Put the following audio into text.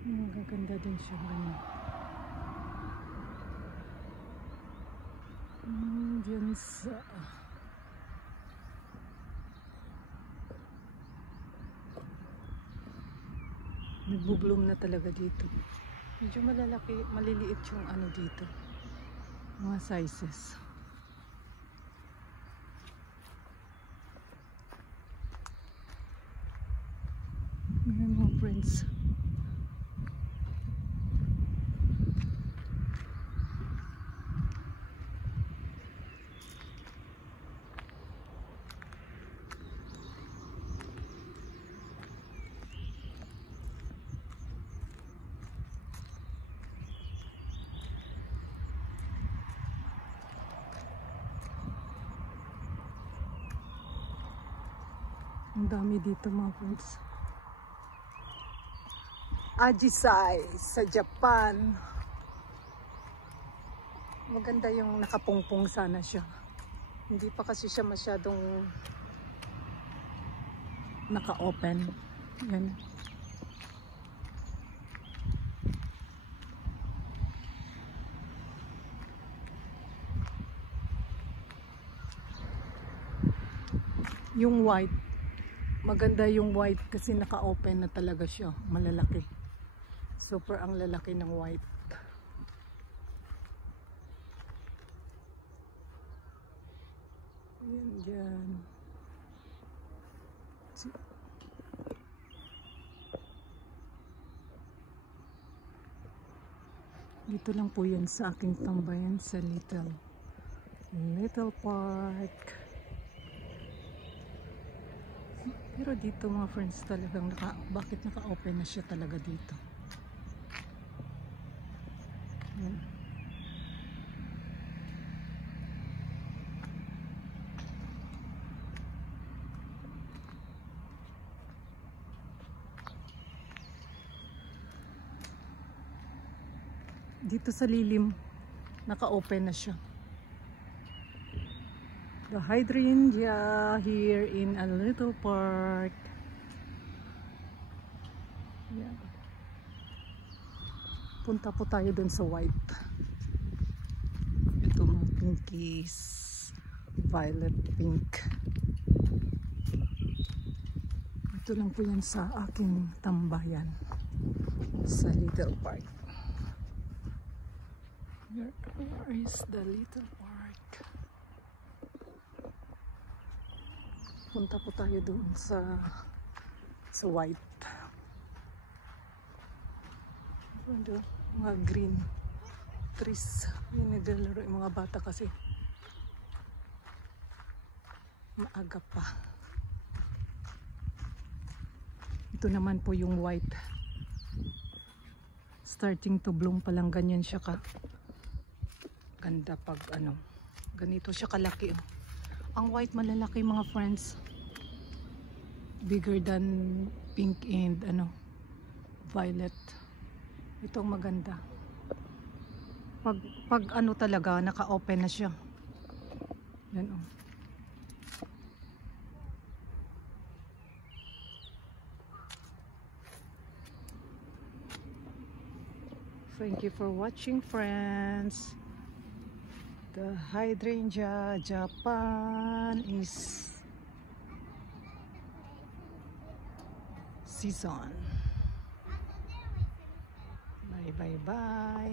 Magaganda din siya ganyan. Diyan sa nagbo-bloom na talaga dito. Medyo malalaki, maliliit yung ano dito. Mga sizes. Ayan mga friends. Ang dami dito mga friends. Ajisai sa Japan. Maganda yung nakapungpong sana siya. Hindi pa kasi siya masyadong naka-open. Yan. Yung white. Maganda yung white kasi naka-open na talaga siya. Malalaki. Super ang lalaki ng white. Ayan dyan. Dito lang po yan sa aking tambayan sa Little Park. Pero dito mga friends talagang bakit naka-open na siya talaga dito. Yan. Dito sa lilim naka-open na siya. The hydrangea here in a little park. Yeah. Punta po tayo dun sa white. Ito mga pinkies. Violet pink. Ito lang po yan sa aking tambayan. Sa little park. Where is the little park? Punta po tayo doon sa white. Ano, mga green trees. Yung naglalaro yung mga bata kasi maaga pa. Ito naman po yung white. Starting to bloom pa lang, ganyan siya ka ganda pag ano. Ganito siya kalaki. Oh. Ang white malalaki mga friends. Bigger than pink and ano violet. Itong maganda. Pag ano talaga naka-open na siya. Yan oh. Thank you for watching friends. The hydrangea Japan is season. Bye bye bye.